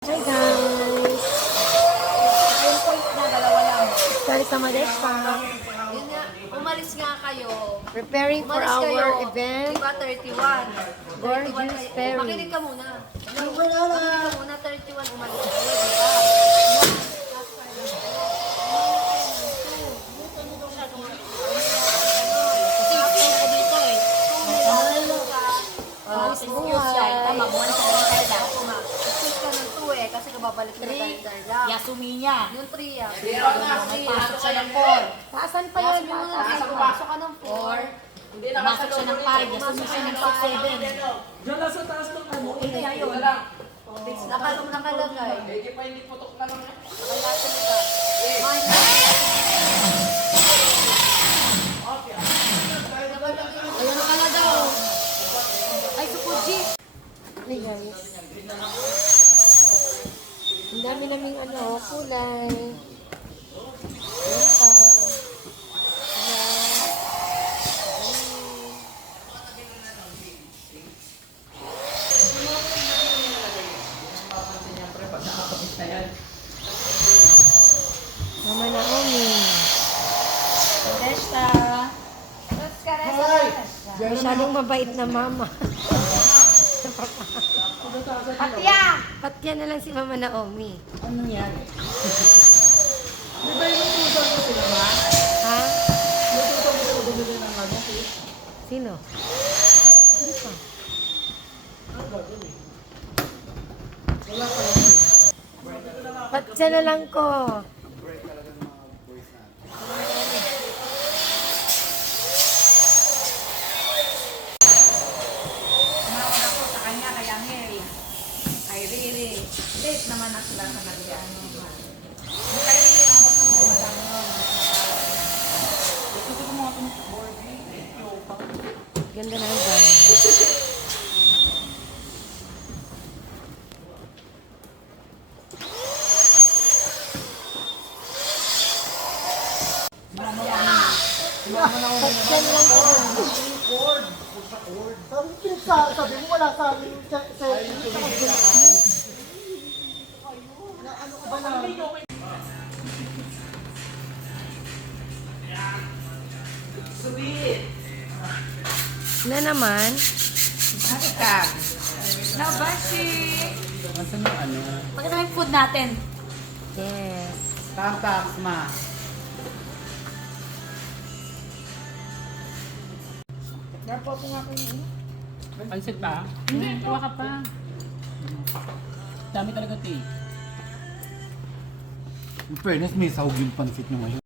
Hi guys! Yung point na, dalawa lang. Sorry sa Madespa. Yun nga, umalis nga kayo. Preparing for Umalis kayo. our event. Diba, 31. Gorgeous 31 kayo. Ferry. Makinig ka muna. Makinig ka muna, 31 umalis kayo, diba? Excuse yan. Tama, buwan sa kalentar lang. Excuse ka ng 2 eh, kasi kababalik na kalentar lang. Yasumi niya. Yung 3 yan. May pasok siya ng 4. Taasan pa yun. Pasok ka ng 4. Pumasok siya ng 5. Yasumi siya ng 6, 7. Diyan lang sa taas ng ano. Kaya yun. Nakalagay. Hindi pa hindi putok na lang. Nakalagay ka. Ayun na ka na daw. Ay, sukuji. Hey guys. Ang dami naming kulay. Ayan pa. Ayan. Mama Naomi. Desta. Masyadong mabait na mama. Patya! Patya na lang si Mama Naomi. Ano yan? Di ba yung tutor ko sila ba? Ha? Yung tutor ko sila bumili ng ano? Sino? Hindi pa. Wala pa lang. Patya na lang ko. Tumawag ako sa kanya kay Angel. Kay Riri. Late naman na sila sa nag-ano. Kay Riri ako sa mga madami yun. Gusto ko mga tumutubor. Ganda na ang dami. Patya na lang ko. Sabi mo wala sa amin sa ano ka ba na? Na naman. Ka. Nabashi. Asan yung ano? Pakita mo yung food natin. Yes. Tatak ma. Pansit pa? Hindi, kuha ka pa. Dami talaga tea. In fairness, may sahog yung pansit nyo ngayon.